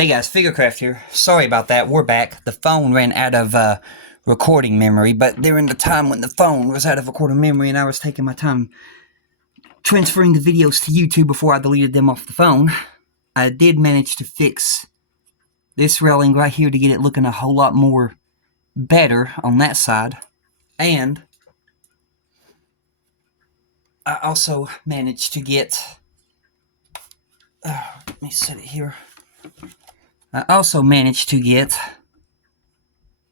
Hey guys, Figurecraft here. Sorry about that, we're back. The phone ran out of recording memory, but during the time when the phone was out of recording memory and I was taking my time transferring the videos to YouTube before I deleted them off the phone, I did manage to fix this railing right here to get it looking a whole lot more better on that side. And I also managed to get... let me set it here. I also managed to get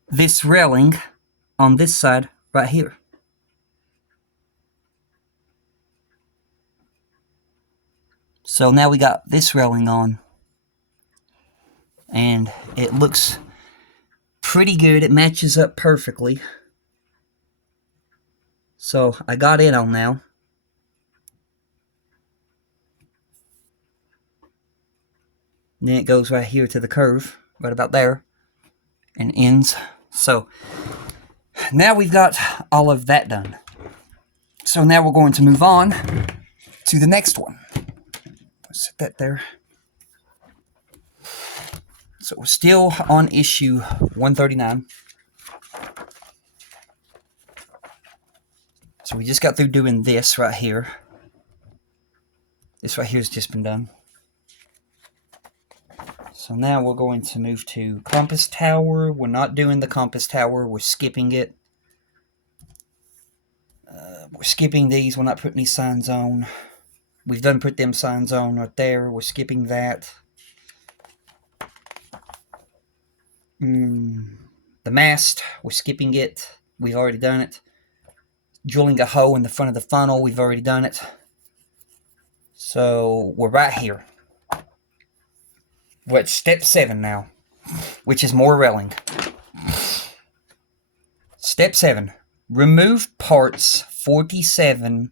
this railing on this side right here. So now we got this railing on, and it looks pretty good. It matches up perfectly. So I got it on now. And then it goes right here to the curve, right about there, and ends. So now we've got all of that done. So now we're going to move on to the next one. Let's set that there. So we're still on issue 139. So we just got through doing this right here. This right here has just been done. So now we're going to move to compass tower. We're not doing the compass tower. We're skipping it. We're skipping these. We're not putting these signs on. We've done put them signs on right there. We're skipping that. The mast, we're skipping it. We've already done it. Drilling a hole in the front of the funnel, we've already done it. So we're right here. We're at step 7 now, which is more railing. Step 7. Remove parts 47-04,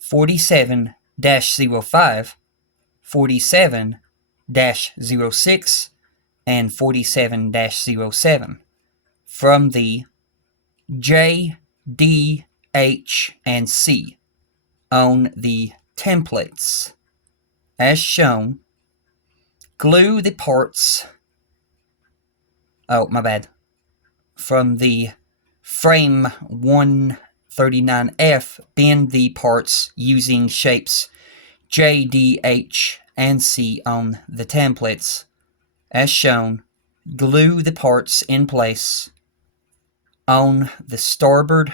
47-05, 47-06, and 47-07 from the J, D, H, and C on the templates. As shown, glue the parts, from the frame 139F, bend the parts using shapes J, D, H, and C on the templates. As shown, glue the parts in place on the starboard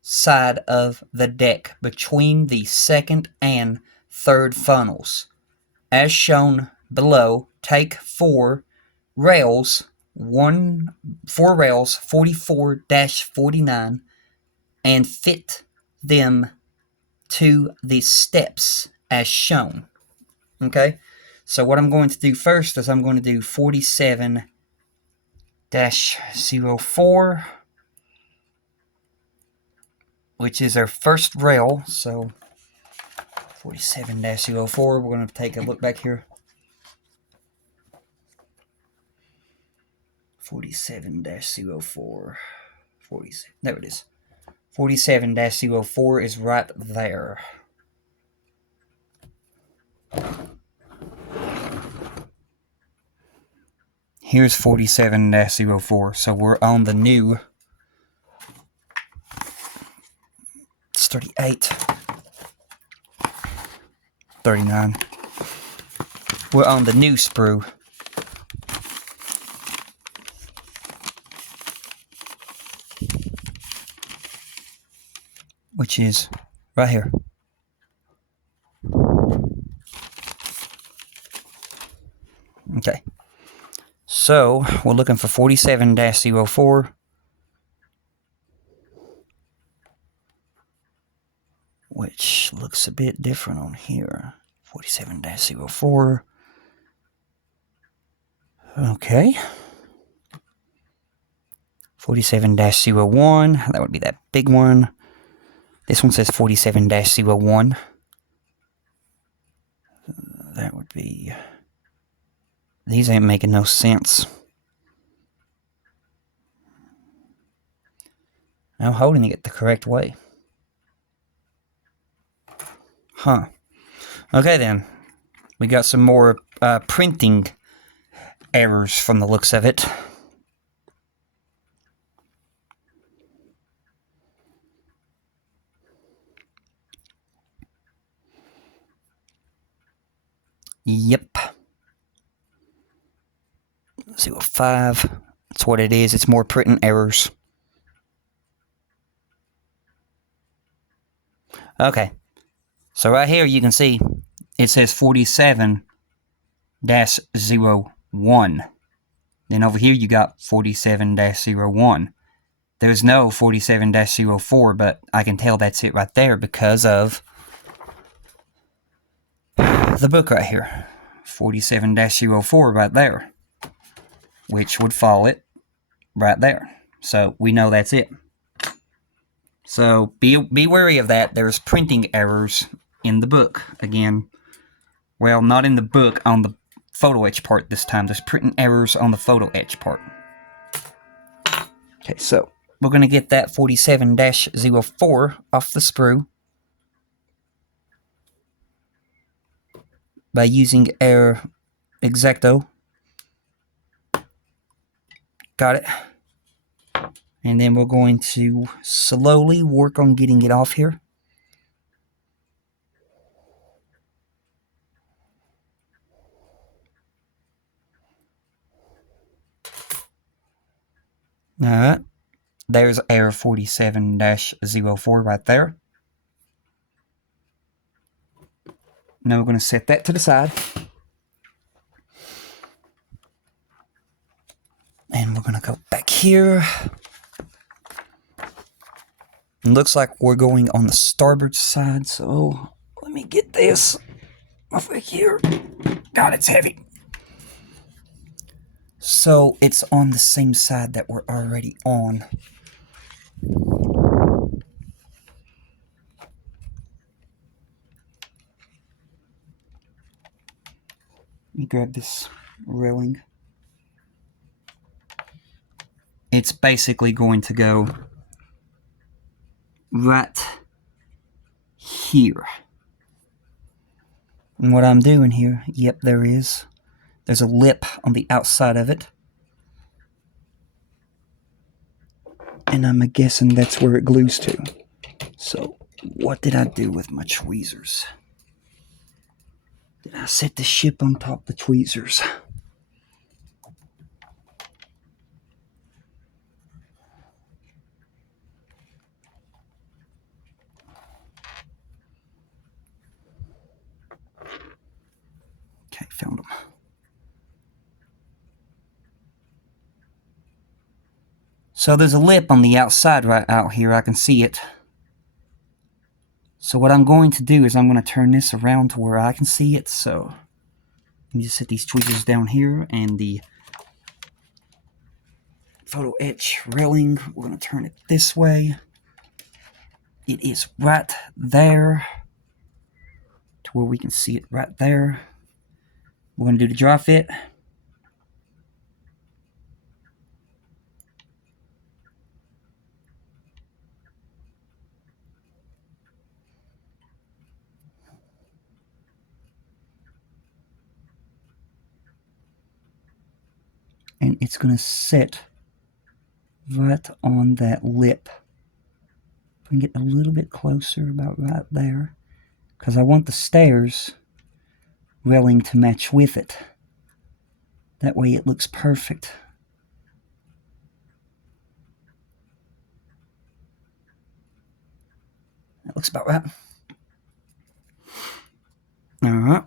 side of the deck between the second and third funnels. As shown below, take 4 rails 44-49 and fit them to the steps as shown. Okay, so what I'm going to do first is I'm going to do 47-04, which is our first rail. So 47-04, we're going to take a look back here. 47-04, 47, there it is. 47-04 is right there. Here's 47-04, so we're on the new, it's 38, 39. We're on the new sprue. Which is right here. Okay. So we're looking for 47-04. Which looks a bit different on here. 47-04. Okay. 47-01. That would be that big one. This one says 47-01. That would be... These ain't making no sense. I'm holding it the correct way. Huh. Okay then. We got some more printing errors from the looks of it. Yep. 05. That's what it is. It's more printing errors. Okay. So right here you can see it says 47-01. Then over here you got 47-01. There's no 47-04, but I can tell that's it right there because of the book right here. 47-04 right there, which would fall it right there. So we know that's it. So be wary of that. There's printing errors in the book. Again, well, not in the book, on the photo etch part this time. There's printing errors on the photo etch part. Okay, so we're going to get that 47-04 off the sprue by using Air Exacto. Got it. And then we're going to slowly work on getting it off here. Alright. There's Air 47-04 right there. Now we're going to set that to the side. And we're going to go back here. It looks like we're going on the starboard side, so let me get this over here. God, it's heavy. So it's on the same side that we're already on. Let me grab this railing. It's basically going to go right here. And what I'm doing here, yep, there's a lip on the outside of it. And I'm guessing that's where it glues to. So, what did I do with my tweezers? Did I set the ship on top of the tweezers? Okay, found them. So there's a lip on the outside right out here. I can see it. So what I'm going to do is I'm going to turn this around to where I can see it. So let me just set these tweezers down here, and the photo etch railing, we're going to turn it this way. It is right there to where we can see it right there. We're going to do the dry fit. And it's going to sit right on that lip. If we can get a little bit closer, about right there, because I want the stairs railing to match with it. That way it looks perfect. That looks about right. All right.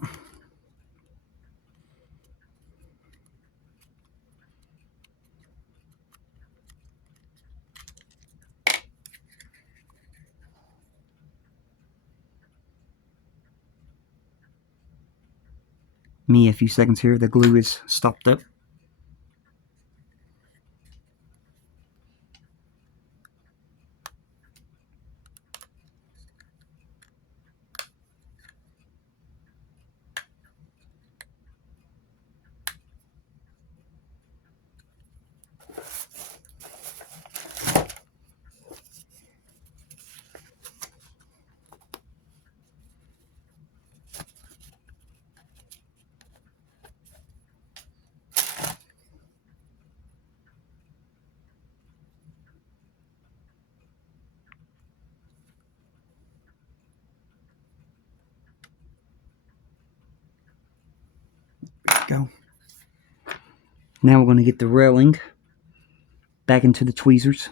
Me a few seconds here. The glue is stopped up. Go. Now we're going to get the railing back into the tweezers.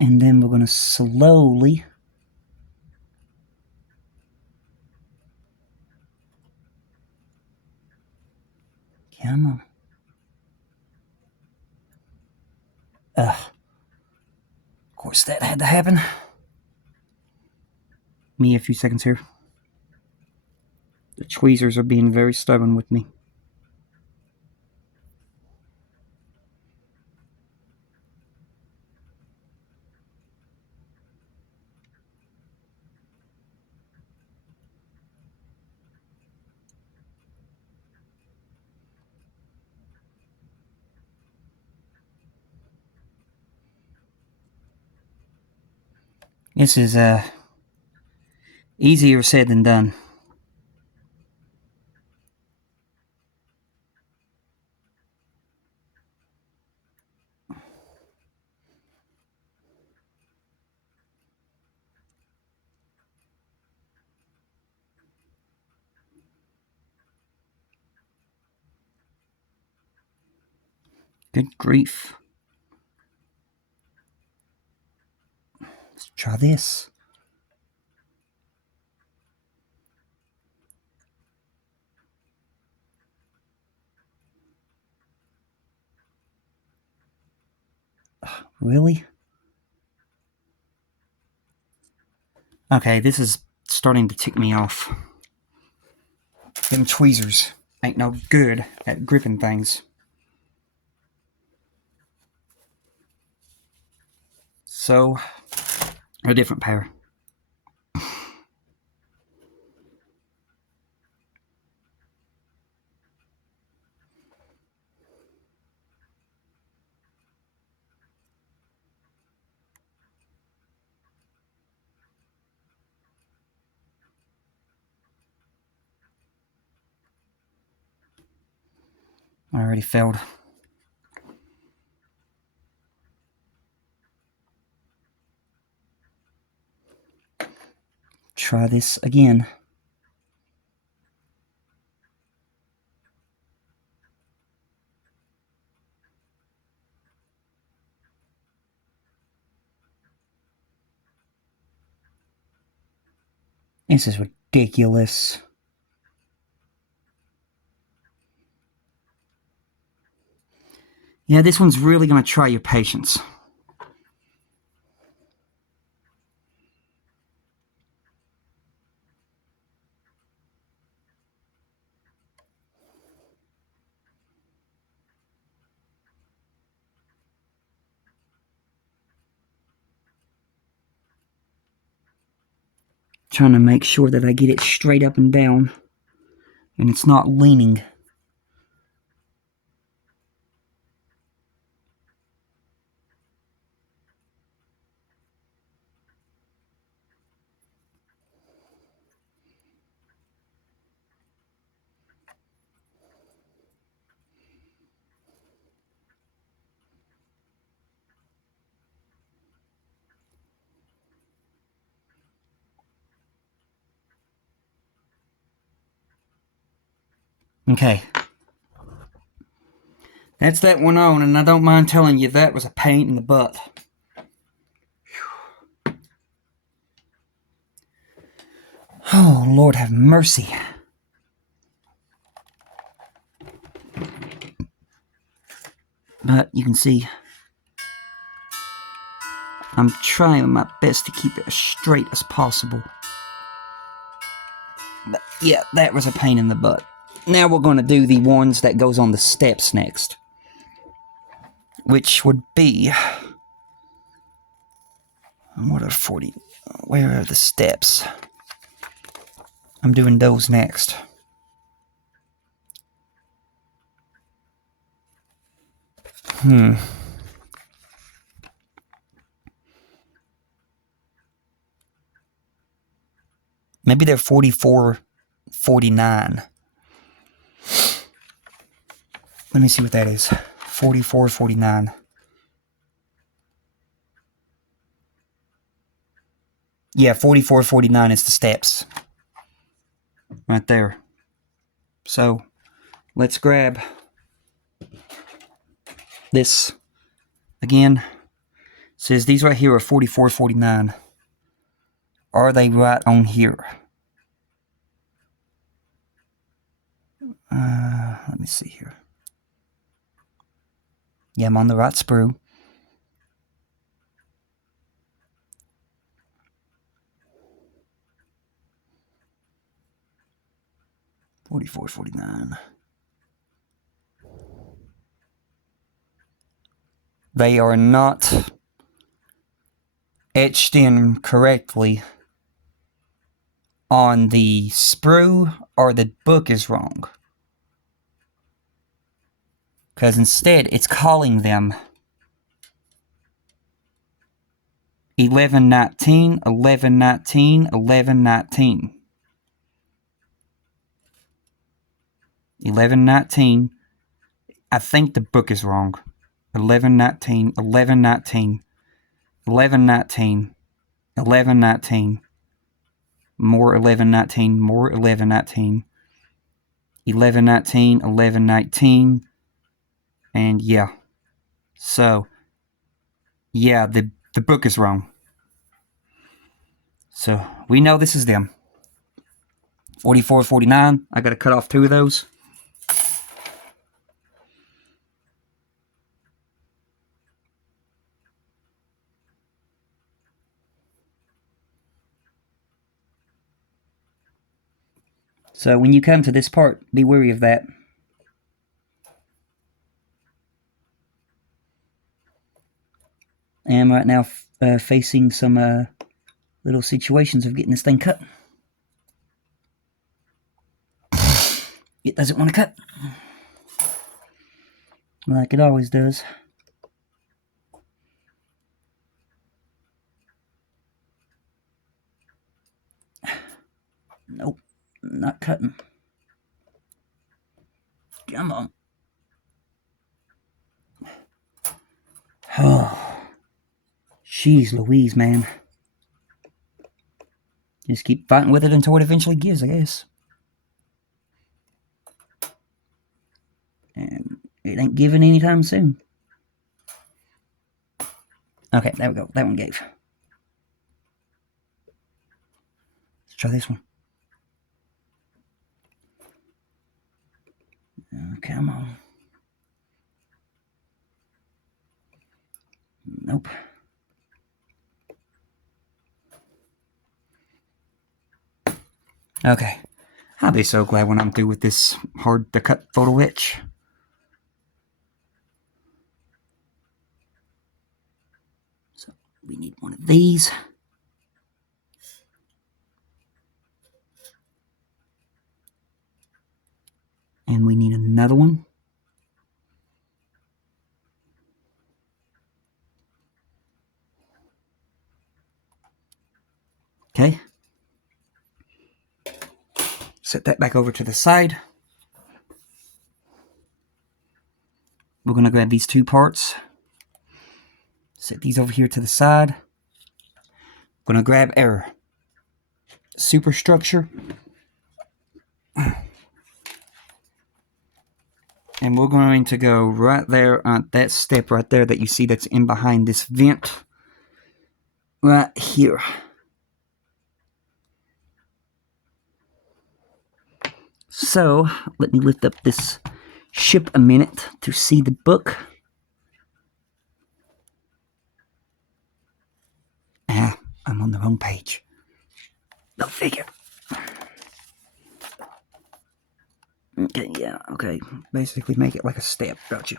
And then we're going to slowly come on. Of course, that had to happen. Me a few seconds here. The tweezers are being very stubborn with me. This is easier said than done. Good grief. Let's try this. Really? Okay, this is starting to tick me off. Them tweezers ain't no good at gripping things. So, a different pair. I already failed. Try this again. This is ridiculous. Yeah, this one's really going to try your patience. Trying to make sure that I get it straight up and down and it's not leaning. Okay. That's that one on, and I don't mind telling you that was a pain in the butt. Oh, Lord have mercy. But you can see I'm trying my best to keep it as straight as possible. But yeah, that was a pain in the butt. Now we're going to do the ones that goes on the steps next, which would be, what are 40, where are the steps? I'm doing those next. Maybe they're 44 49. Let me see what that is. 44, 49. Yeah, 44, 49 is the steps. Right there. So, let's grab this again. It says these right here are 44, 49. Are they right on here? Let me see here. Yeah, I'm on the right sprue. $44, $49. They are not etched in correctly on the sprue, or the book is wrong. Because instead, it's calling them 1119, 1119, 1119. 1119. I think the book is wrong. 1119, 1119, 1119, 1119, more 1119, more 1119, 1119, 1119, and yeah. So, yeah, the book is wrong. So, we know this is them. 44, 49. I gotta cut off 2 of those. So when you come to this part, be wary of that. I am right now facing some little situations of getting this thing cut. It doesn't want to cut. Like it always does. Nope, not cutting. Come on. Oh, jeez Louise, man. Just keep fighting with it until it eventually gives, I guess. And it ain't giving anytime soon. Okay, there we go. That one gave. Let's try this one. Come on. Nope. Okay. I'll be so glad when I'm through with this hard-to-cut photo etch. So, we need one of these. And we need another one. Okay. Set that back over to the side. We're going to grab these 2 parts. Set these over here to the side. Going to grab our superstructure. And we're going to go right there on that step right there that you see that's in behind this vent. Right here. So, let me lift up this ship a minute to see the book. Ah, I'm on the wrong page. Go figure. Okay, yeah, okay. Basically make it like a step, don't you?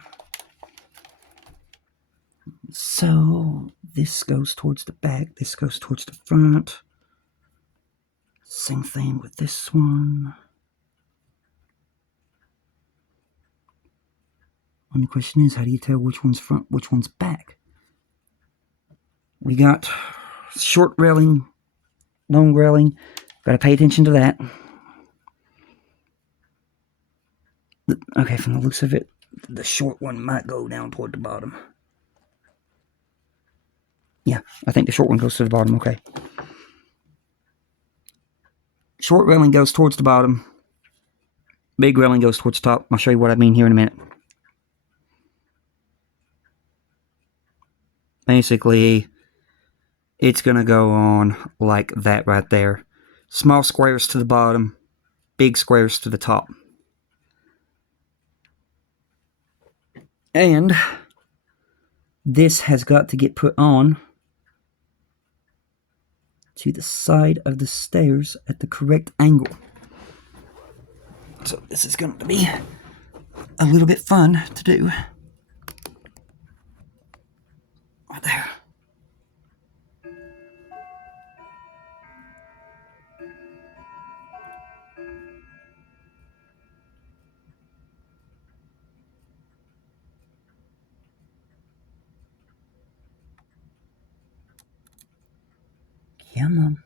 So, this goes towards the back, this goes towards the front. Same thing with this one. Only question is, how do you tell which one's front, which one's back? We got short railing, long railing. Got to pay attention to that. Okay, from the looks of it, the short one might go down toward the bottom. Yeah, I think the short one goes to the bottom, okay. Short railing goes towards the bottom. Big railing goes towards the top. I'll show you what I mean here in a minute. Basically, it's going to go on like that right there. Small squares to the bottom, big squares to the top. And this has got to get put on to the side of the stairs at the correct angle. So this is going to be a little bit fun to do. Right there. Come on.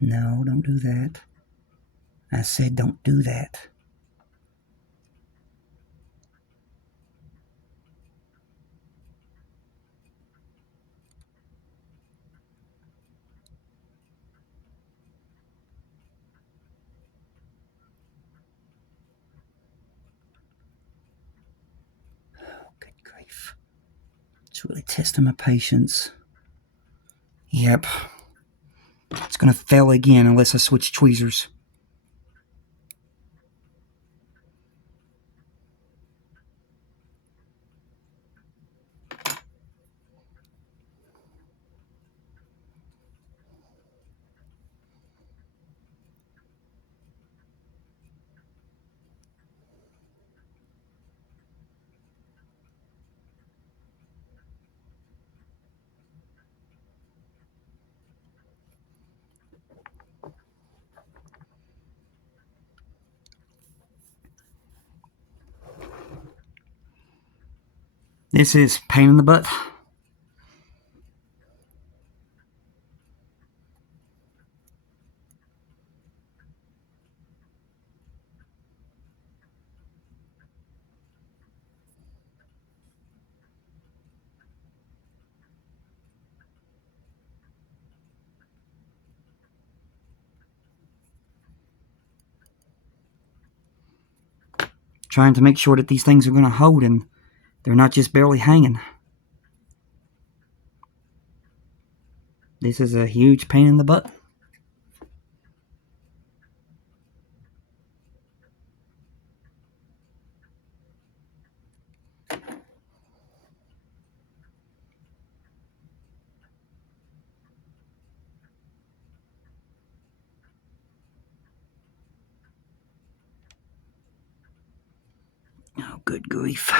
No, don't do that. I said don't do that. Oh, good grief. It's really testing my patience. Yep. It's going to fail again unless I switch tweezers. This is pain in the butt. Trying to make sure that these things are going to hold and they're not just barely hanging. This is a huge pain in the butt. Oh, good grief.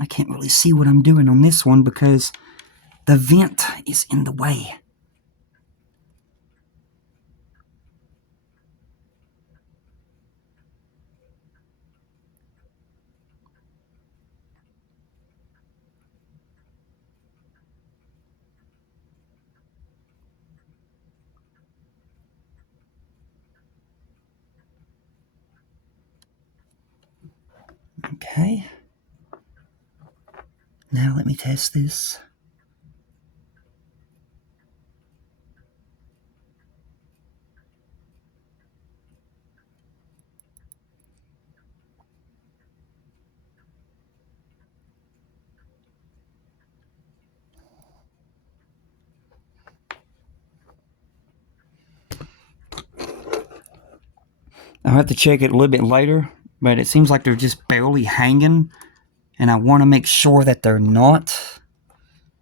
I can't really see what I'm doing on this one because the vent is in the way. Okay. Now let me test this. I'll have to check it a little bit later, but it seems like they're just barely hanging, and I want to make sure that they're not,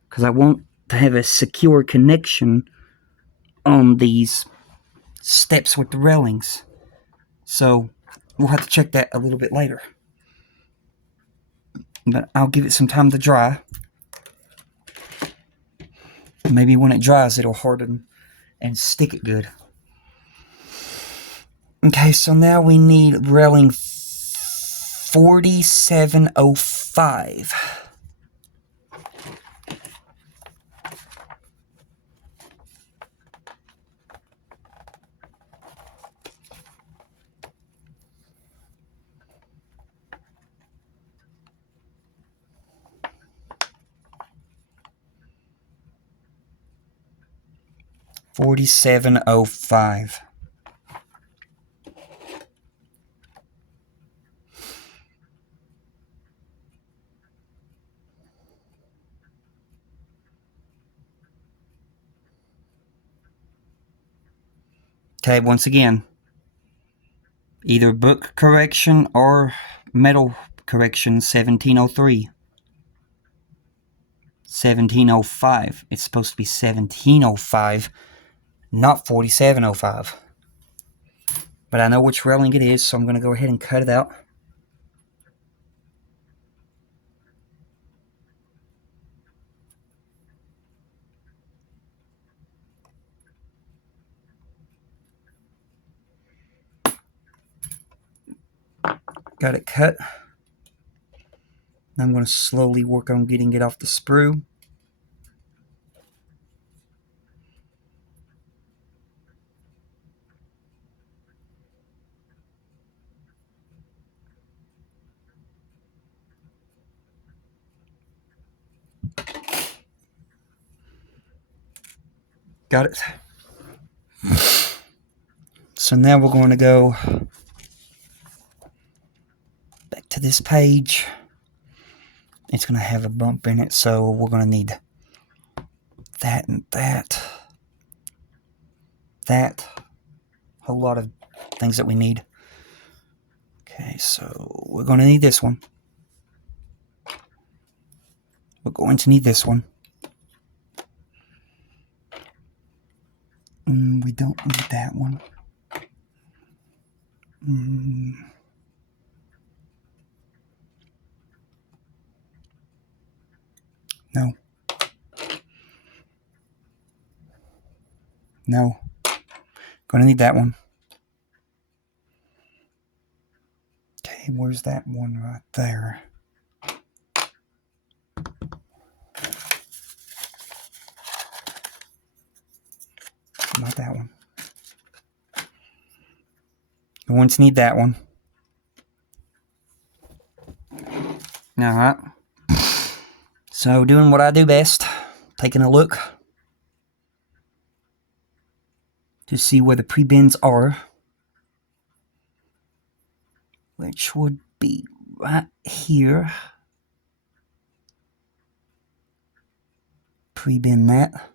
because I want to have a secure connection on these steps with the railings. So we'll have to check that a little bit later. But I'll give it some time to dry. Maybe when it dries, it'll harden and stick it good. Okay, so now we need railing 4705. 4705. Okay, once again, either book correction or metal correction 1703. 1705. It's supposed to be 1705, not 4705. But I know which railing it is, so I'm going to go ahead and cut it out. Got it cut. Now I'm going to slowly work on getting it off the sprue. Got it. So now we're going to go back to this page. It's going to have a bump in it, so we're going to need that and that. That. A whole lot of things that we need. Okay, so we're going to need this one. We're going to need this one. We don't need that one. No. No. Gonna need that one. Okay, where's that one right there? Not that one. Going to need that one. Alright. So doing what I do best. Taking a look to see where the pre-bends are. Which would be right here. Pre-bend that.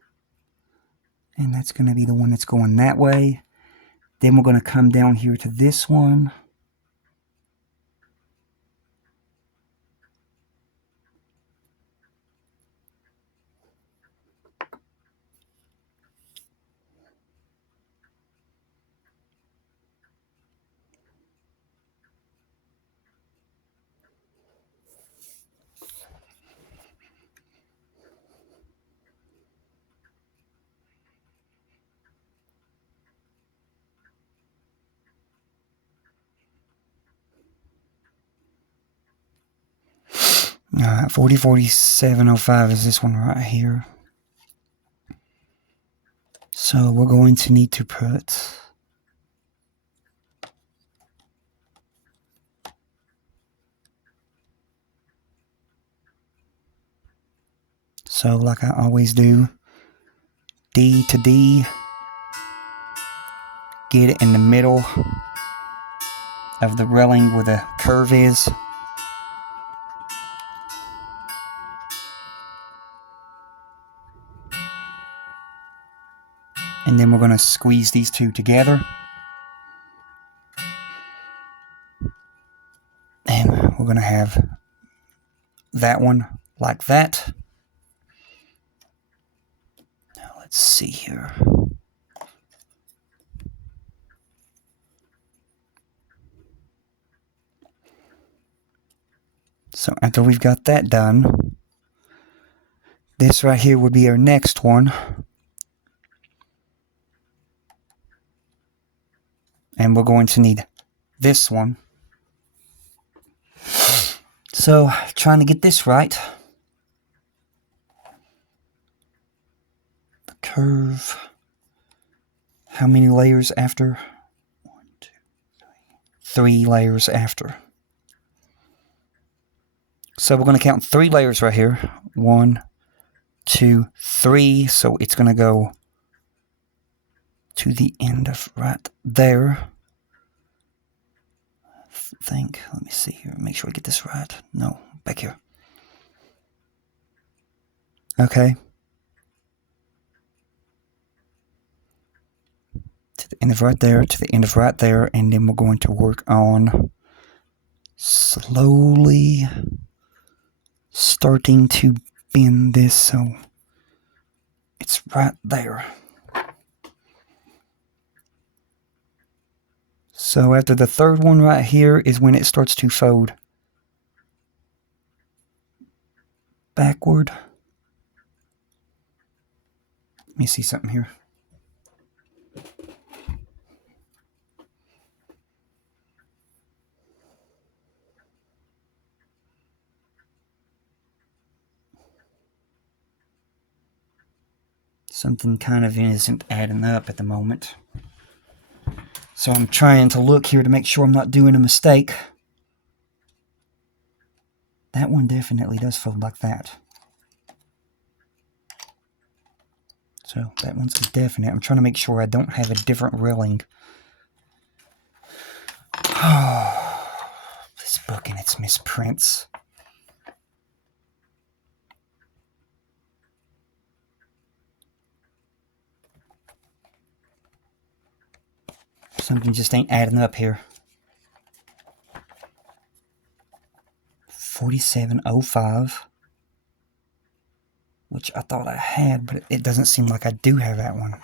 And that's going to be the one that's going that way. Then we're going to come down here to this one. Alright, 4705 is this one right here. So we're going to need to put so like I always do, D to D, get it in the middle of the railing where the curve is. And then we're going to squeeze these two together. And we're going to have that one like that. Now let's see here. So after we've got that done, this right here would be our next one. And we're going to need this one. So, trying to get this right. The curve. How many layers after? 1, 2, 3 layers after. So we're going to count 3 layers right here. 1, 2, 3. So it's going to go to the end of right there. Let me see here, make sure I get this right. No, back here. Okay. To the end of right there, to the end of right there, and then we're going to work on slowly starting to bend this so it's right there. So after the third one right here is when it starts to fold backward. Let me see something here. Something kind of isn't adding up at the moment. So I'm trying to look here to make sure I'm not doing a mistake. That one definitely does fold like that. So that one's a definite. I'm trying to make sure I don't have a different railing. This book and its misprints. Something just ain't adding up here. 4705, which I thought I had, but it doesn't seem like I do have that one.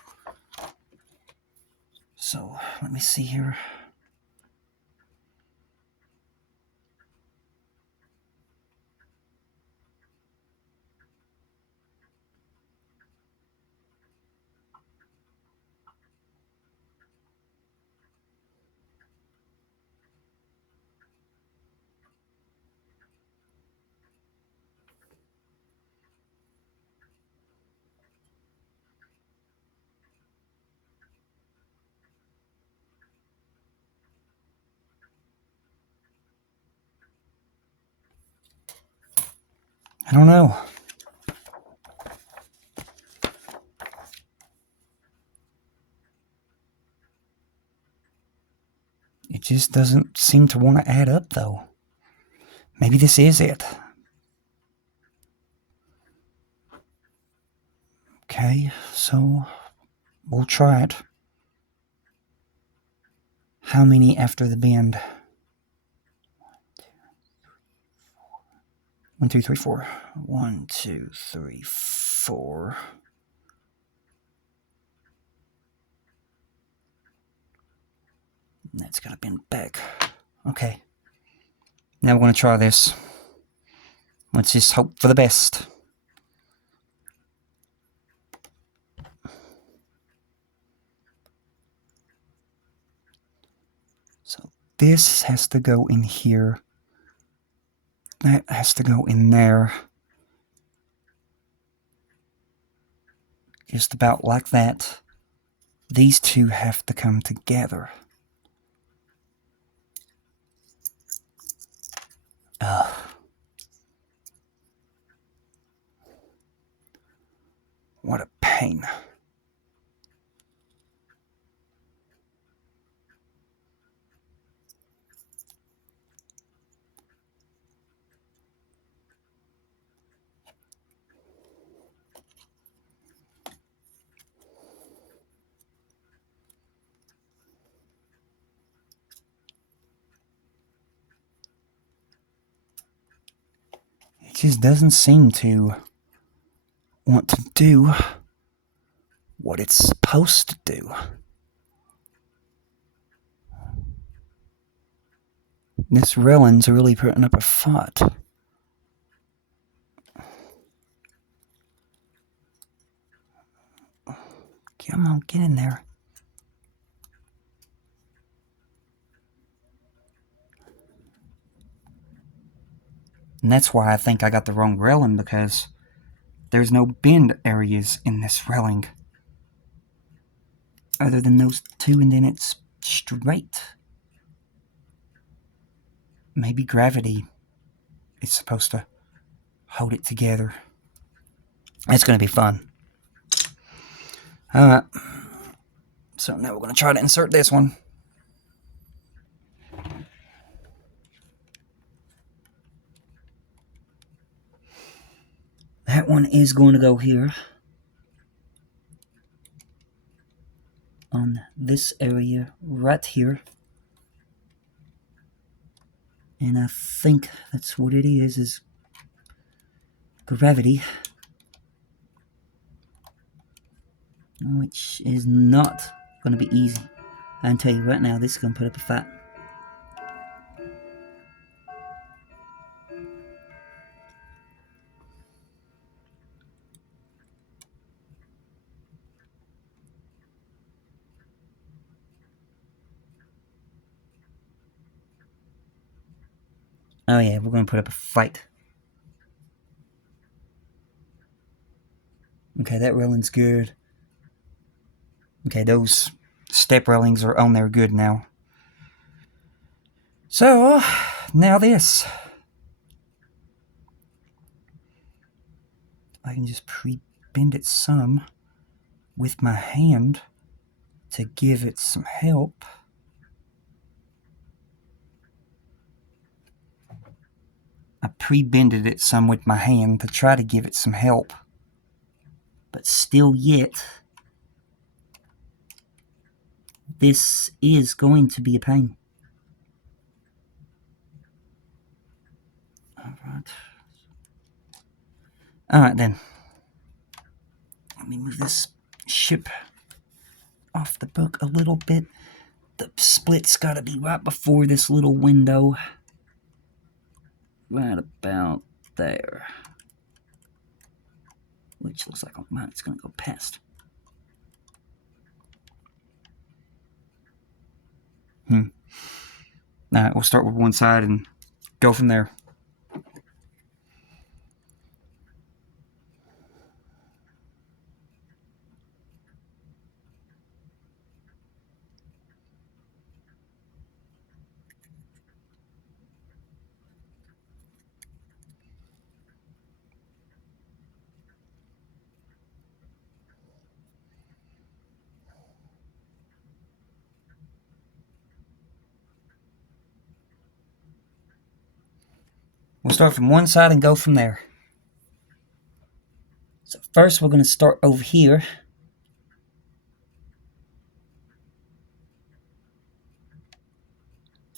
So let me see here. I don't know. It just doesn't seem to want to add up, though. Maybe this is it. Okay, so we'll try it. How many after the bend? 1, 2, 3, 4. 1, 2, 3, 4. That's got to bend back. Okay. Now we're going to try this. Let's just hope for the best. So this has to go in here. That has to go in there. Just about like that. These two have to come together. Ugh. What a pain. It just doesn't seem to want to do what it's supposed to do. This railing's really putting up a fight. Come on, get in there. And that's why I think I got the wrong railing, because there's no bend areas in this railing. Other than those two, and then it's straight. Maybe gravity is supposed to hold it together. It's going to be fun. Alright. So now we're going to try to insert this one. That one is going to go here on this area right here. And I think that's what it is gravity. Which is not going to be easy. I can tell you right now, this is going to put up a fight. Oh yeah, we're going to put up a fight. Okay, that railing's good. Okay, those step railings are on there good now. So, now this. I can just pre-bend it some with my hand to give it some help. I pre-bended it some with my hand to try to give it some help. But still yet, this is going to be a pain. Alright then. Let me move this ship off the book a little bit. The split's got to be right before this little window. Right about there. Which looks like mine's going to go past. Alright, we'll start with one side and go from there. We'll start from one side and go from there. So first we're going to start over here.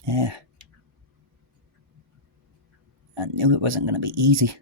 Yeah. I knew it wasn't going to be easy.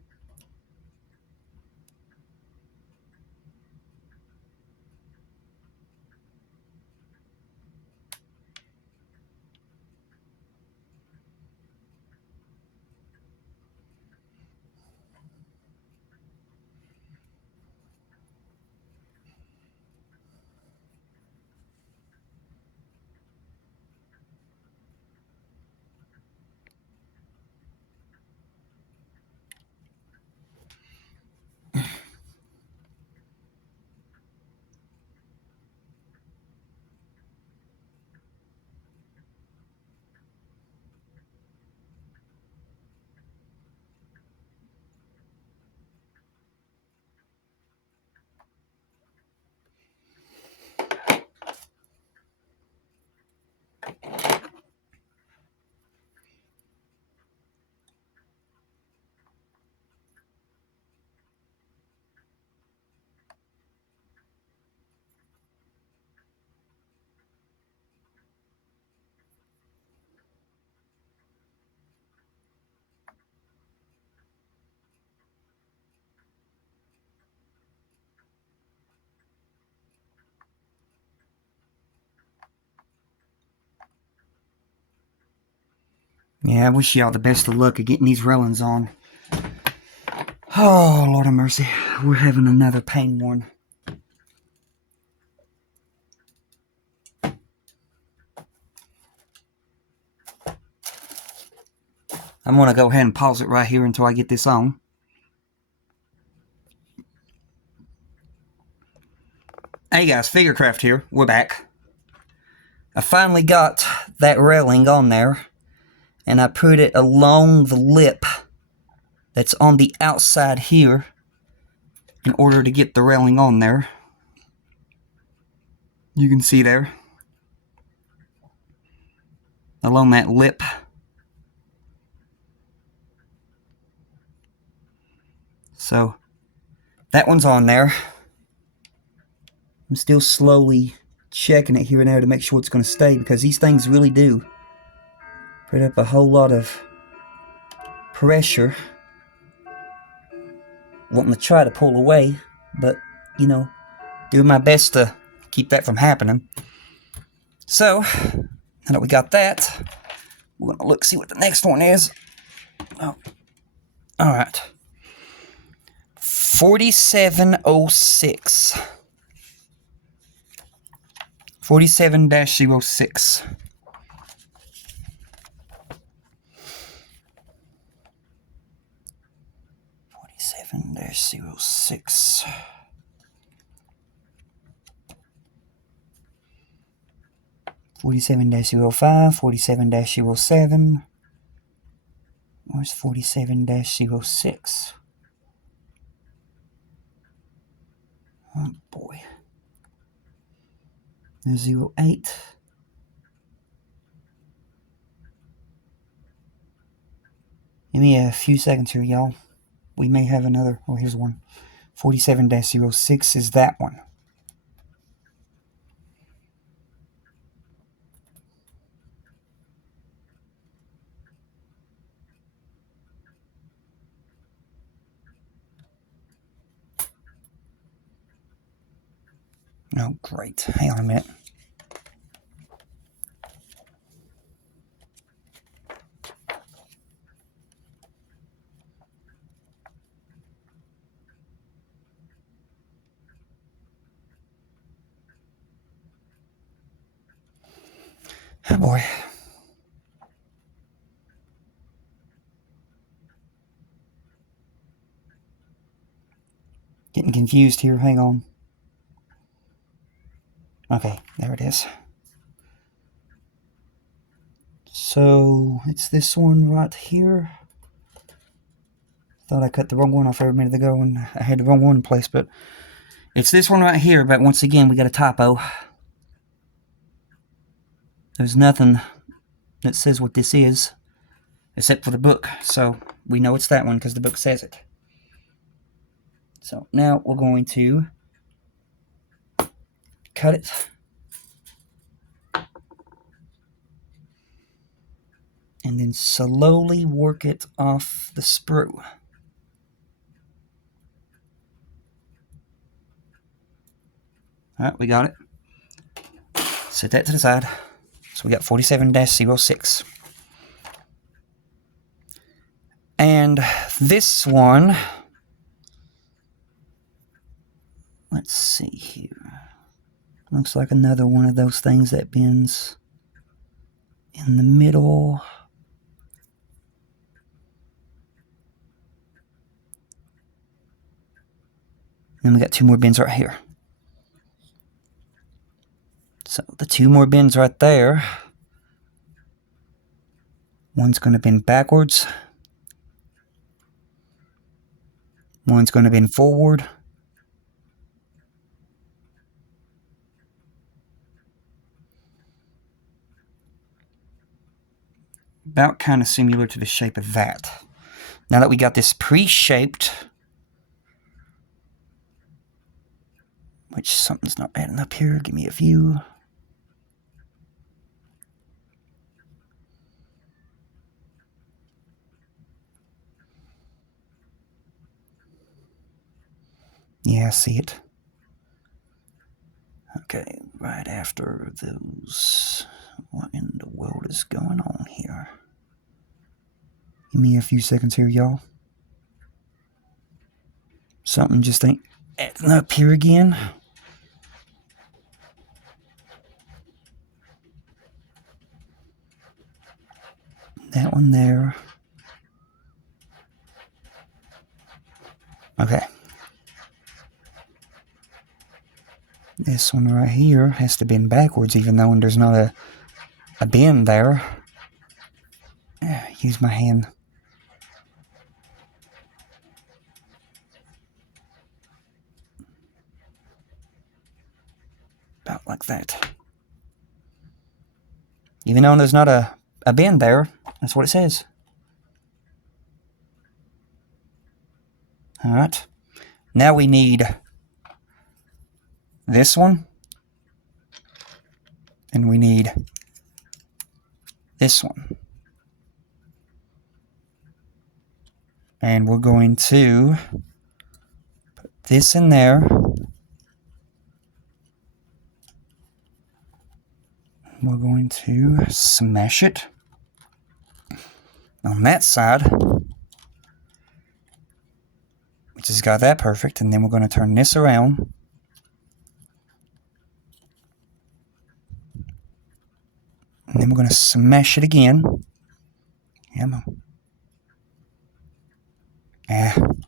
Yeah, I wish y'all the best of luck of getting these railings on. Oh, Lord have mercy. We're having another pain one. I'm going to go ahead and pause it right here until I get this on. Hey guys, Figurecraft here. We're back. I finally got that railing on there, and I put it along the lip that's on the outside here in order to get the railing on there. You can see there along that lip. So that one's on there. I'm still slowly checking it here and there to make sure it's going to stay, because these things really do put up a whole lot of pressure wanting to try to pull away, but you know, doing my best to keep that from happening. So now that we got that, we're going to look, see what the next one is. Oh, all right. 4706. 47-06. 47-06. 47-05, 47-07. Where's 47-06? Oh boy. There's 08. Give me a few seconds here, y'all. We may have another. Oh, here's one. 47-06 is that one. Oh, great. Hang on a minute. Oh, boy. Getting confused here. Hang on. Okay, there it is. So, it's this one right here. Thought I cut the wrong one off a minute ago and I had the wrong one in place, but it's this one right here. But once again, we got a typo. There's nothing that says what this is except for the book. So we know it's that one because the book says it. So now we're going to cut it. And then slowly work it off the sprue. Alright, we got it. Set that to the side. So we got 47-06. And this one, let's see here. Looks like another one of those things that bends in the middle. Then we got two more bends right here. So the two more bends right there. One's going to bend backwards. One's going to bend forward. About kind of similar to the shape of that. Now that we got this pre-shaped, which something's not adding up here. Give me a few. Yeah, I see it. Okay, right after those. What in the world is going on here? Give me a few seconds here, y'all. Something just ain't adding up here again. That one there. Okay. This one right here has to bend backwards, even though there's not a bend there. Use my hand. About like that. Even though there's not a bend there, that's what it says. Alright. Now we need this one. And we need this one. And we're going to put this in there. We're going to smash it on that side, which has got that perfect. And then we're going to turn this around. And then we're going to smash it again. Come on. And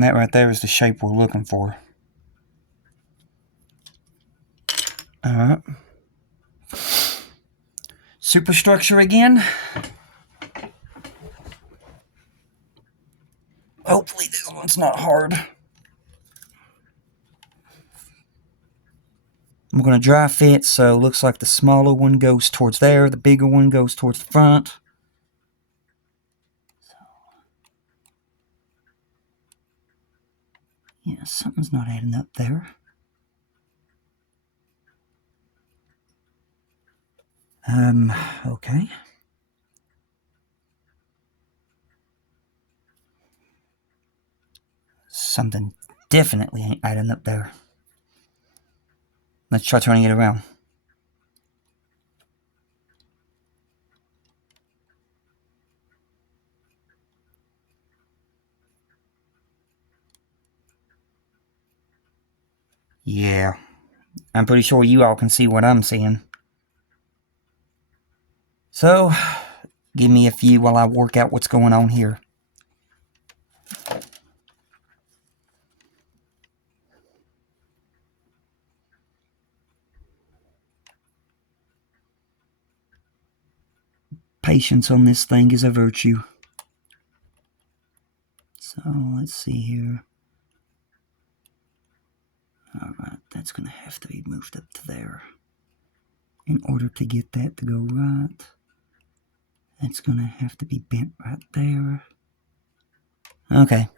that right there is the shape we're looking for. Alright. Superstructure again. Hopefully this one's not hard. I'm going to dry fit, so it looks like the smaller one goes towards there, the bigger one goes towards the front. Yeah, something's not adding up there. Okay. Something definitely ain't adding up there. Let's try turning it around. Yeah, I'm pretty sure you all can see what I'm seeing. So, give me a few while I work out what's going on here. Patience on this thing is a virtue. So, let's see here. Alright, that's going to have to be moved up to there. In order to get that to go right, that's going to have to be bent right there. Okay.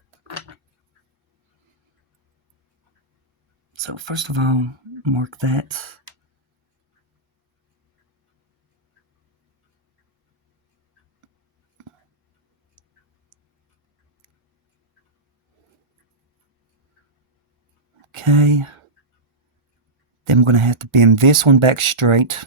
So first of all, mark that. Okay. Then I'm going to have to bend this one back straight.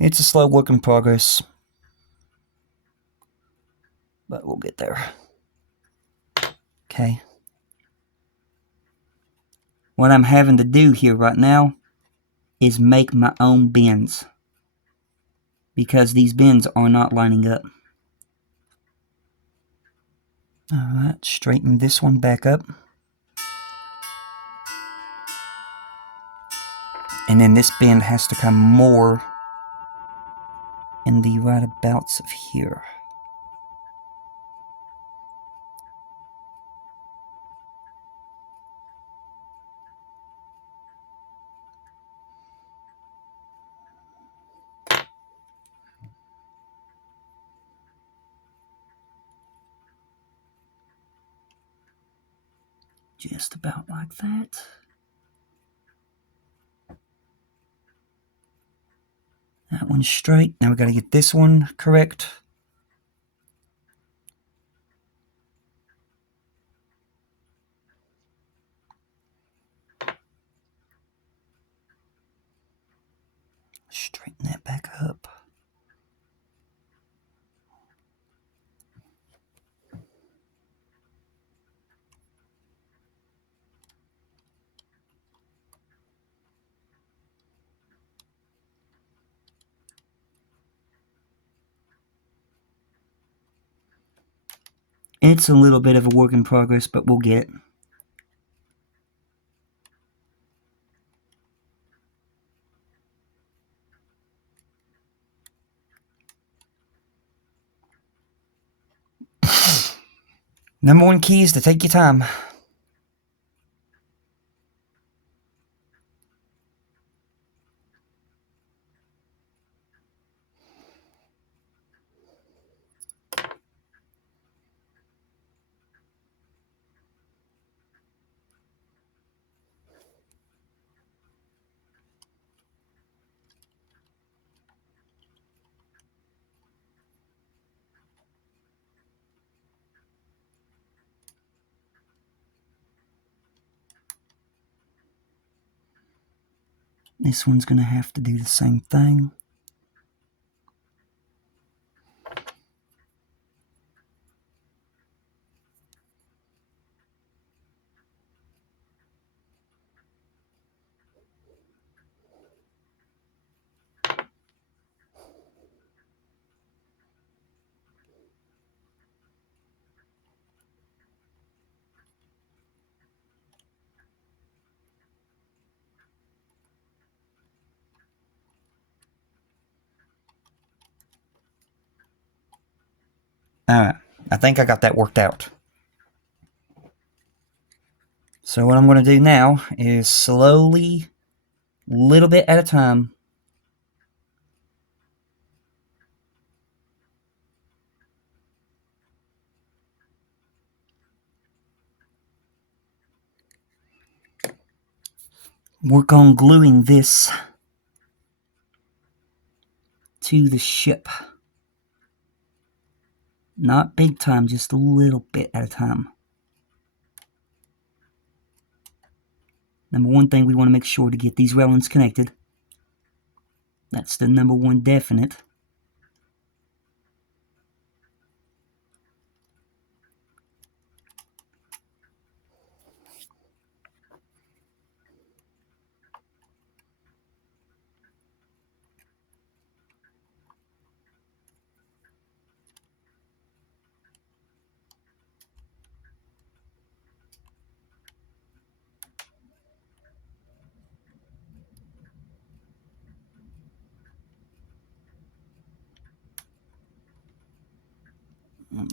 It's a slow work in progress, but we'll get there. Okay. What I'm having to do here right now is make my own bends, because these bends are not lining up. Alright, straighten this one back up. And then this bend has to come more in the right abouts of here. Just about like that. That one's straight. Now we got to get this one correct. Straighten that back up. It's a little bit of a work in progress, but we'll get it. Number one key is to take your time. This one's going to have to do the same thing. Alright, I think I got that worked out. So what I'm going to do now is slowly, little bit at a time, work on gluing this to the ship. Not big time, just a little bit at a time. Number one thing, we want to make sure to get these railings connected. That's the number one definite.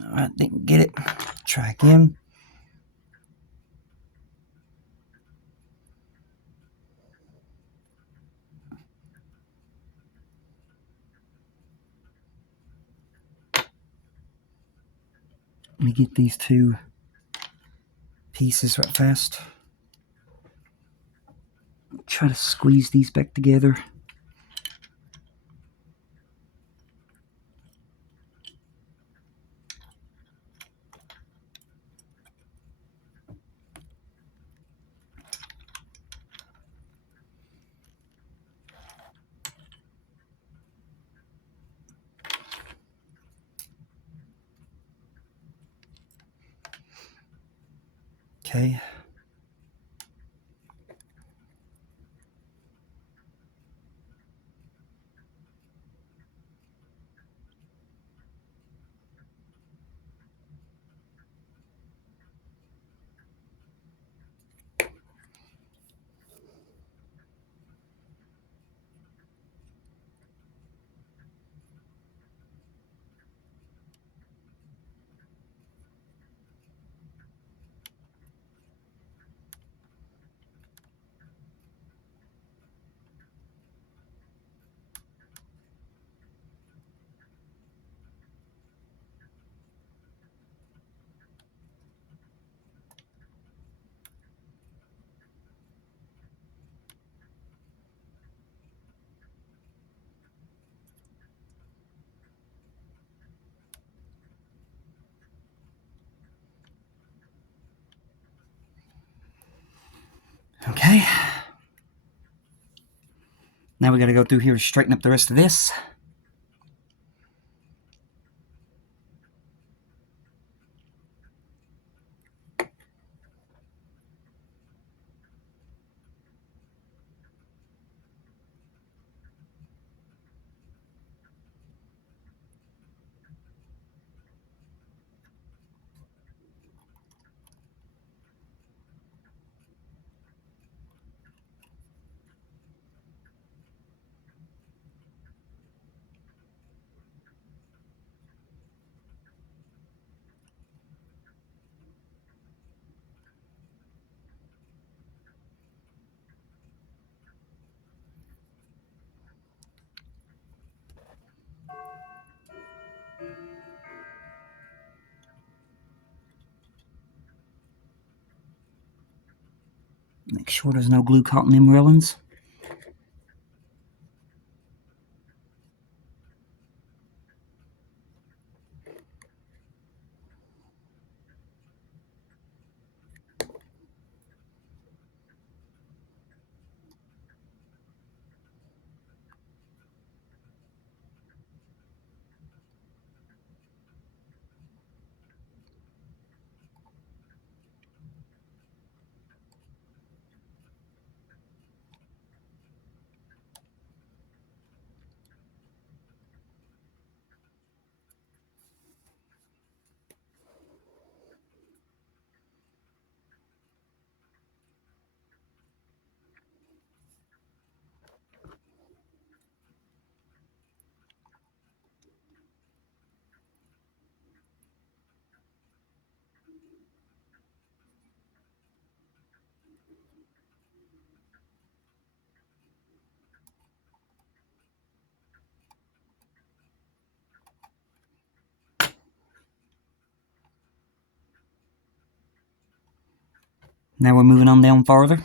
Alright, didn't get it. Try again. Let me get these two pieces right fast. Try to squeeze these back together. Okay. Okay. Now we got to go through here to straighten up the rest of this. Make sure there's no glue caught in them railings. Now we're moving on down farther.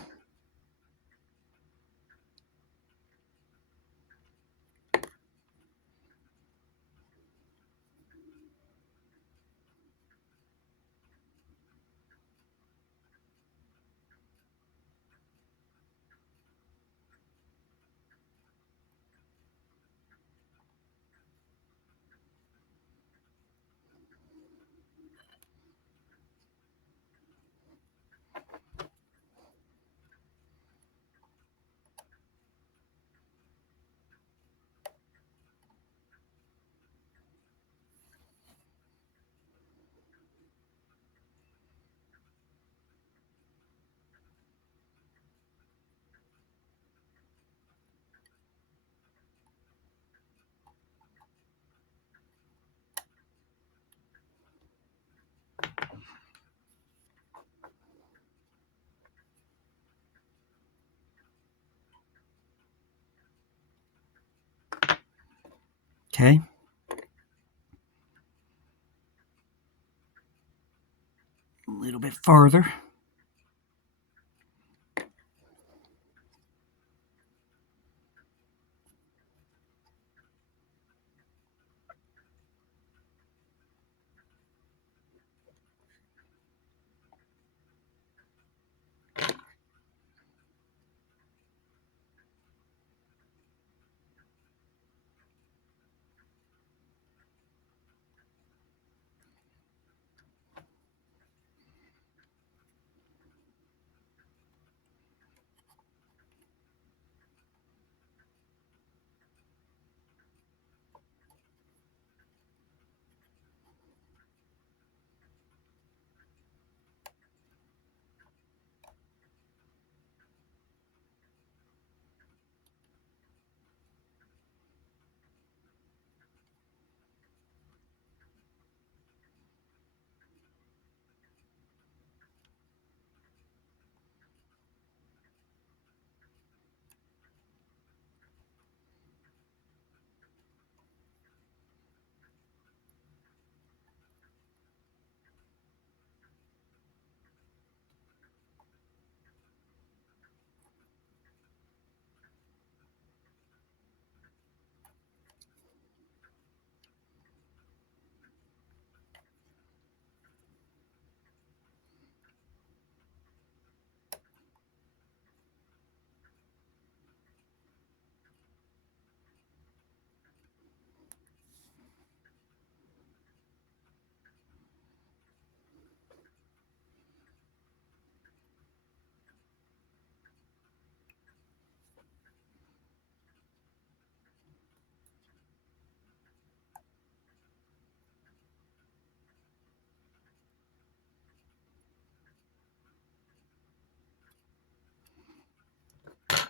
Okay. A little bit farther.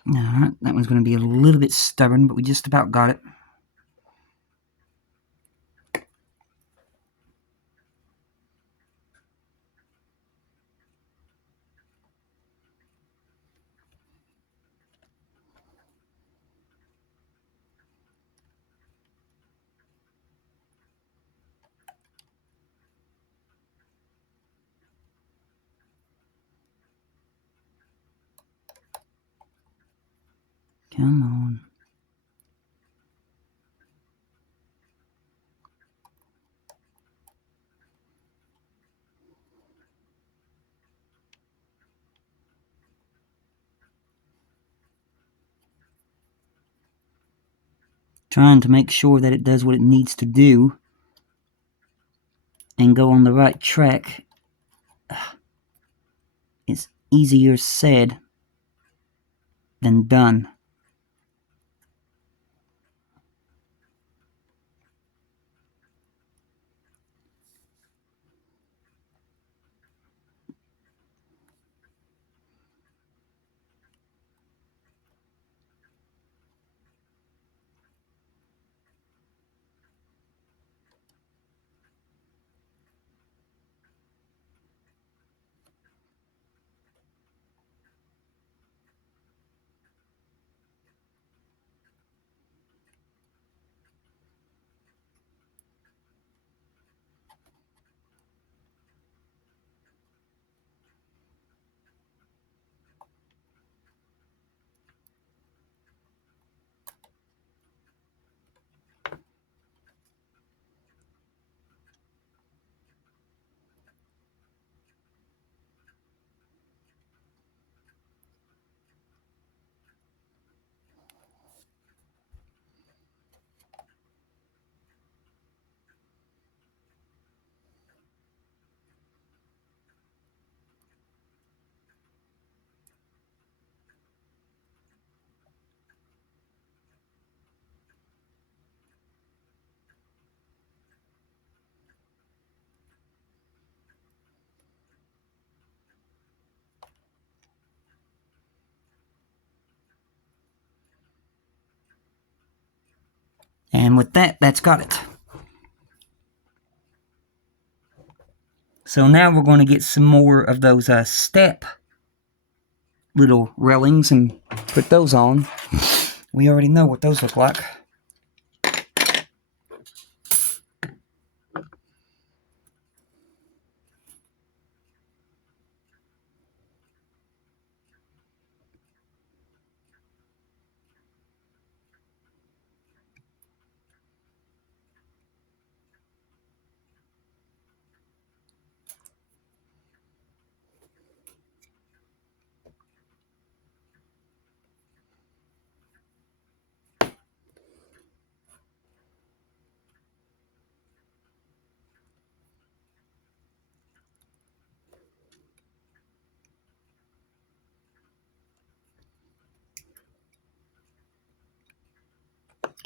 Alright, that one's going to be a little bit stubborn, but we just about got it. Come on. Trying to make sure that it does what it needs to do and go on the right track. It's easier said than done. And with that, that's got it. So now we're going to get some more of those step little railings and put those on. We already know what those look like.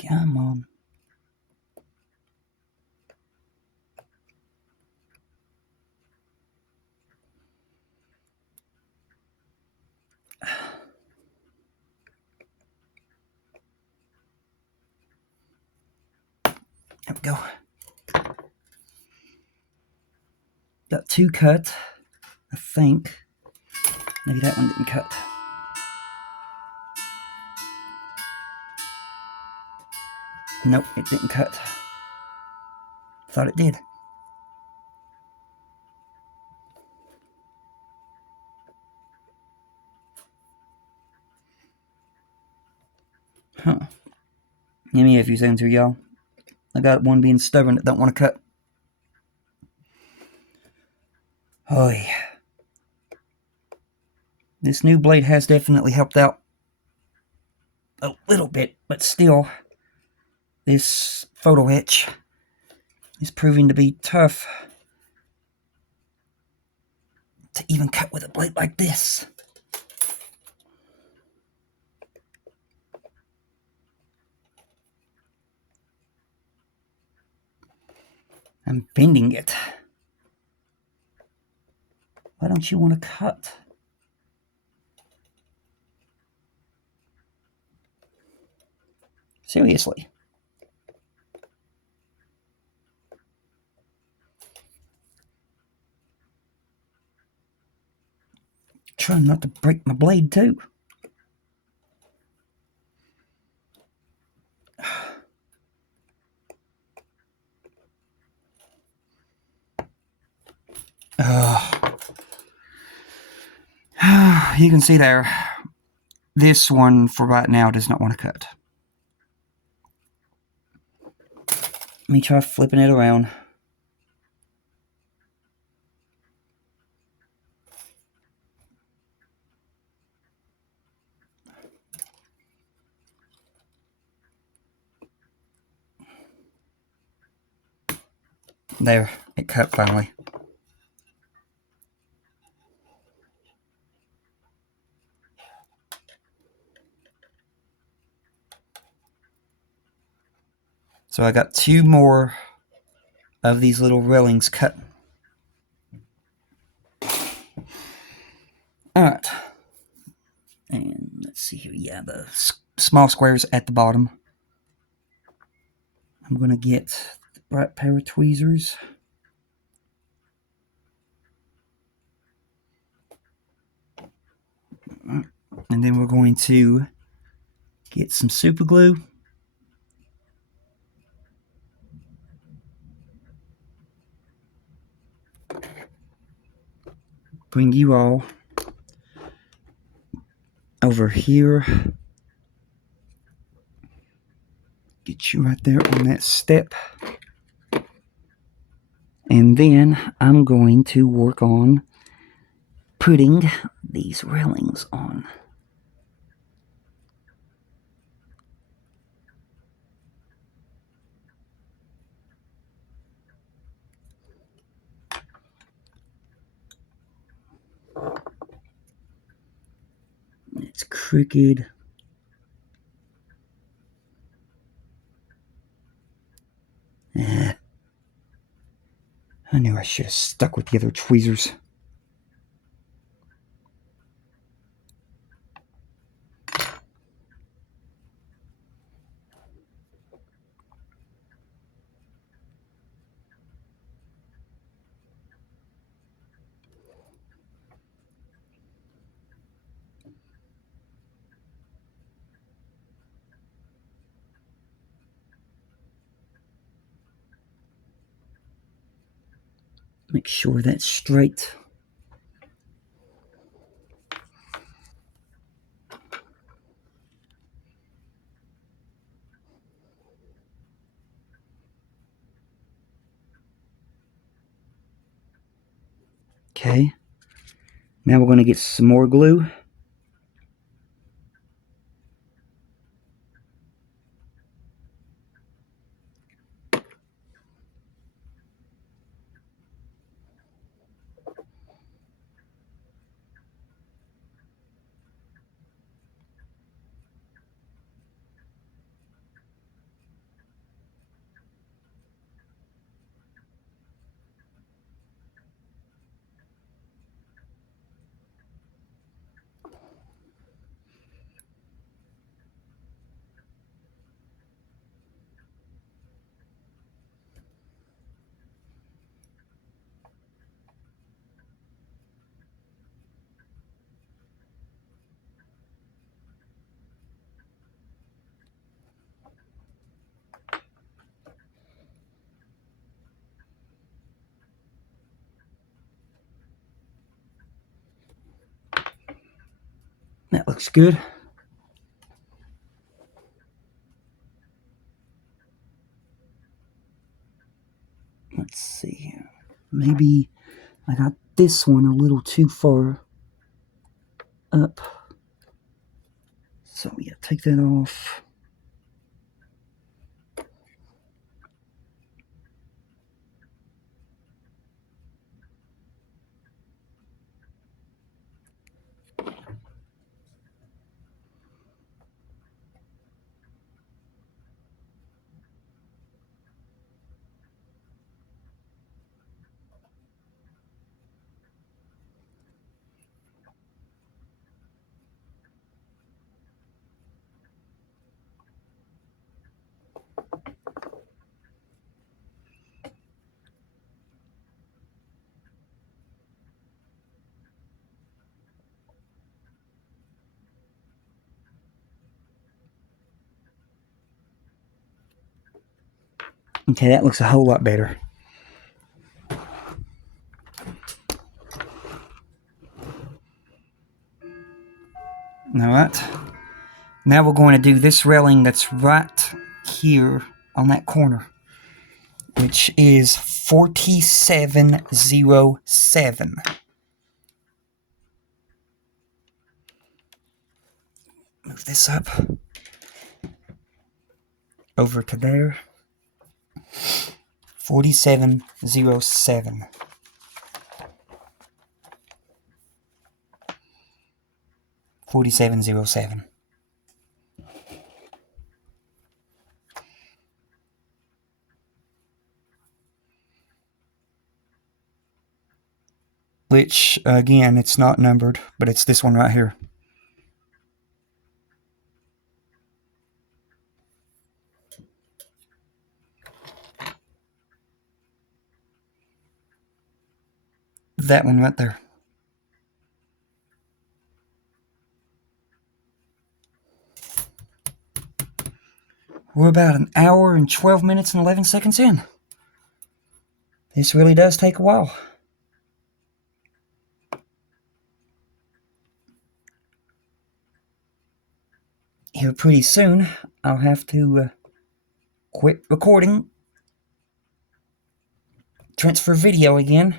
Come on. There we go. Got two cut, I think. Maybe that one didn't cut. Nope, it didn't cut. Thought it did. Huh. Give me a few seconds here, y'all. I got one being stubborn that don't want to cut. Oh yeah. This new blade has definitely helped out a little bit, but still, this photo etch is proving to be tough to even cut with a blade like this. I'm bending it. Why don't you want to cut? Seriously. Trying not to break my blade too. You can see there, this one, for right now, does not want to cut. Let me try flipping it around. There, it cut finally. So I got 2 more of these little railings cut. Alright. And let's see here. Yeah, the small squares at the bottom. I'm going to get the right pair of tweezers. And then we're going to get some super glue. Bring you all over here. Get you right there on that step. And then I'm going to work on putting these railings on. It's crooked. I knew I should have stuck with the other tweezers. Make sure that's straight. Okay. Now we're going to get some more glue. That looks good. Let's see here. Maybe I got this one a little too far up. So yeah, take that off. Okay, that looks a whole lot better. Alright. Now we're going to do this railing that's right here on that corner, which is 4707. Move this up over to there. 4707. Which, again, it's not numbered, but it's this one right here. That one right there. We're about an hour and 12 minutes and 11 seconds in. This really does take a while. Here pretty soon, I'll have to quit recording, transfer video again,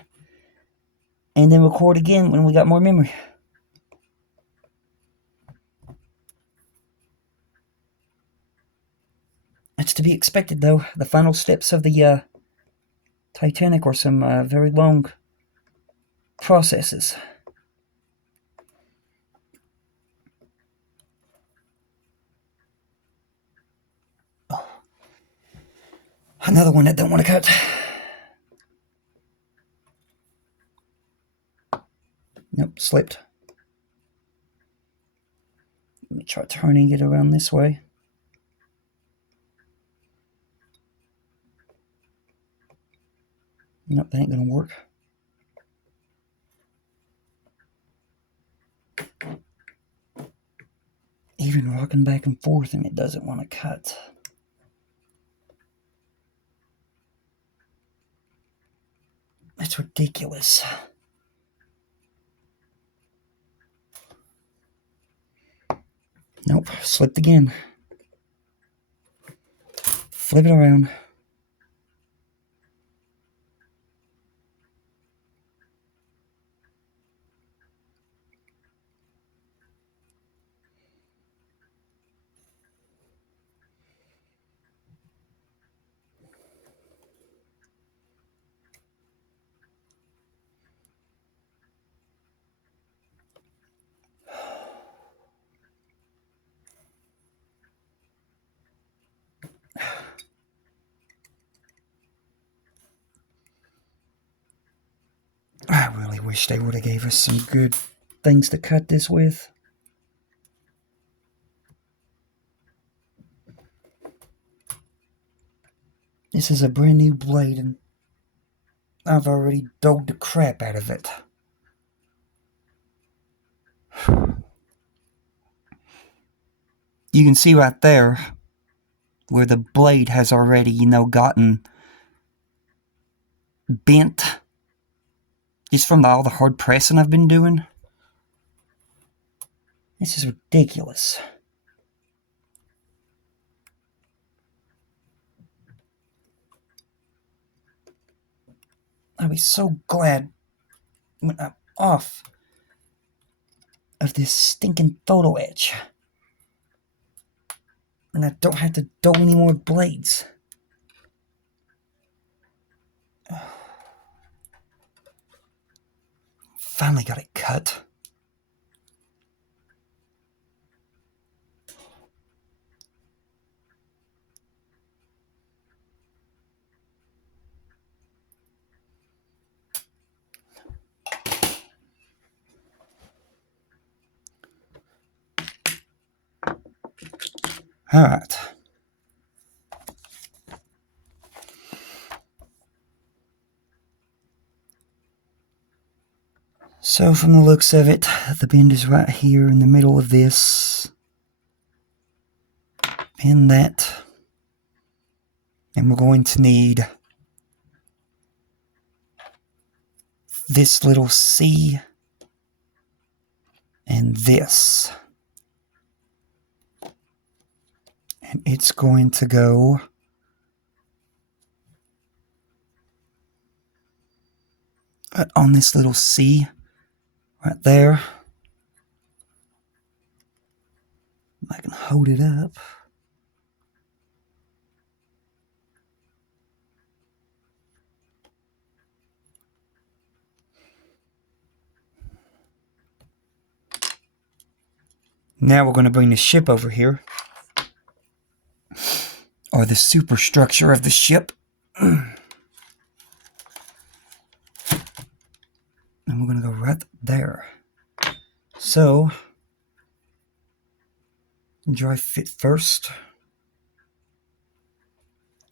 and then record again when we got more memory. That's to be expected, though. The final steps of the Titanic are some very long processes. Oh. Another one that don't want to cut. Nope, slipped. Let me try turning it around this way. Nope, that ain't gonna work. Even rocking back and forth and it doesn't want to cut. That's ridiculous. Nope, slipped again. Flip it around. I really wish they would have gave us some good things to cut this with. This is a brand new blade and I've already dug the crap out of it. You can see right there where the blade has already, gotten bent. Just from all the hard pressing I've been doing. This is ridiculous. I'll be so glad when I'm off of this stinking photo etch. And I don't have to dull any more blades. Finally got it cut. Alright. So from the looks of it, the bend is right here in the middle of this. And that. And we're going to need this little C and this. And it's going to go on this little C right there. I can hold it up. Now we're going to bring the ship over here, or the superstructure of the ship. And we're going to go right there. So, dry fit first.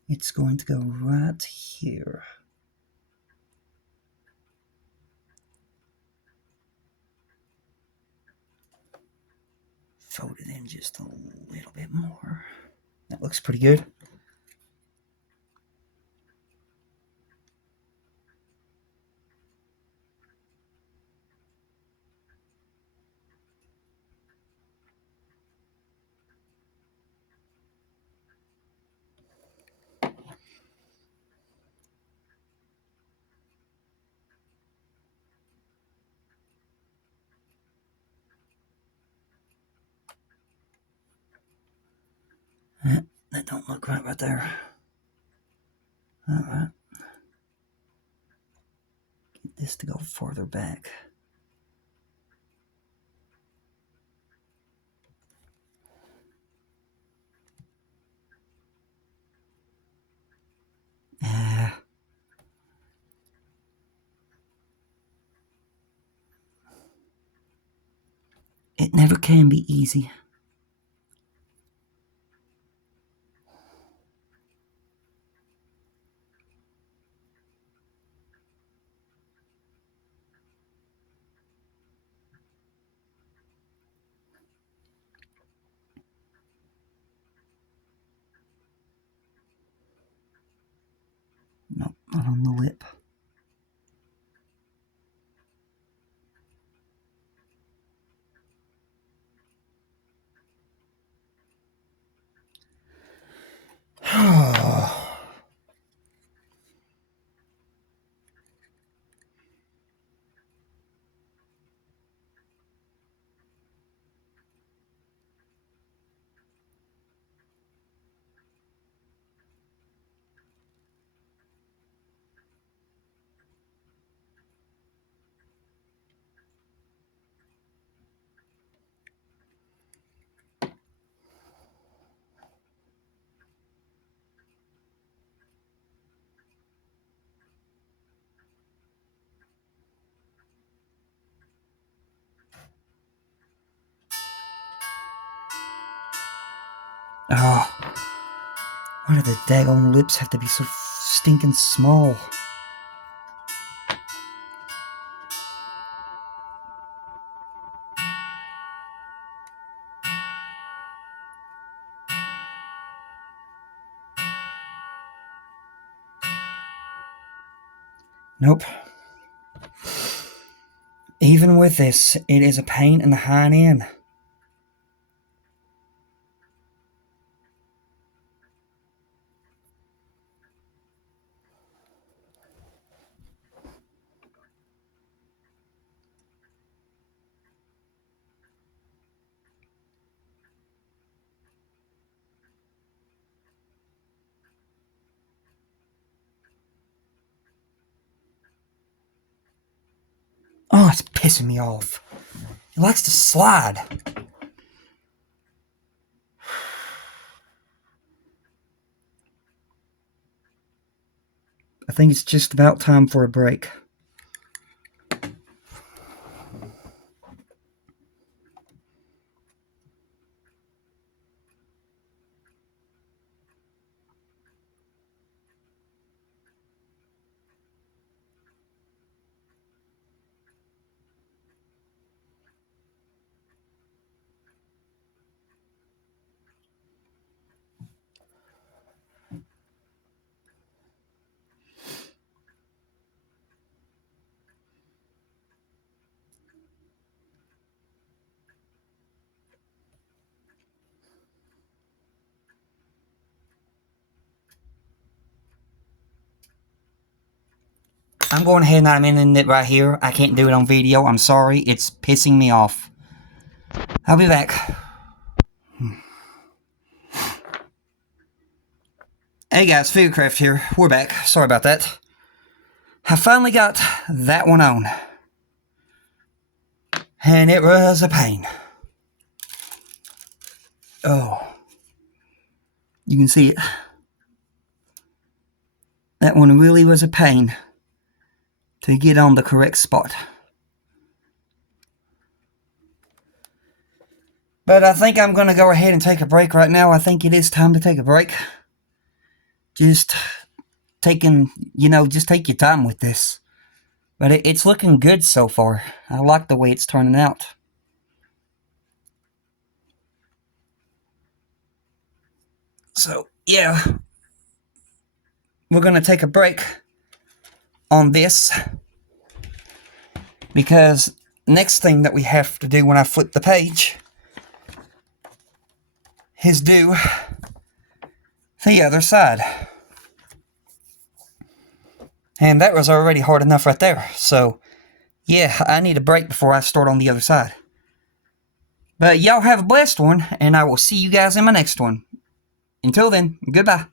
It's going to go right here. Fold it in just a little bit more. That looks pretty good. That don't look right there. Alright. Get this to go farther back. It never can be easy. Nope, not on the lip. Oh, why do the daggone lips have to be so stinking small? Nope. Even with this, it is a pain in the hind end. Oh, it's pissing me off. It likes to slide. I think it's just about time for a break. I'm going ahead and I'm ending it right here. I can't do it on video. I'm sorry. It's pissing me off. I'll be back. Hey guys, Figurecraft here. We're back. Sorry about that. I finally got that one on. And it was a pain. Oh. You can see it. That one really was a pain to get on the correct spot. But I think I'm going to go ahead and take a break right now. I think it is time to take a break. Just taking, just take your time with this. But it's looking good so far. I like the way it's turning out. So, yeah. We're going to take a break on this. Because next thing that we have to do when I flip the page is do the other side. And that was already hard enough right there. So, yeah, I need a break before I start on the other side. But y'all have a blessed one, and I will see you guys in my next one. Until then, goodbye.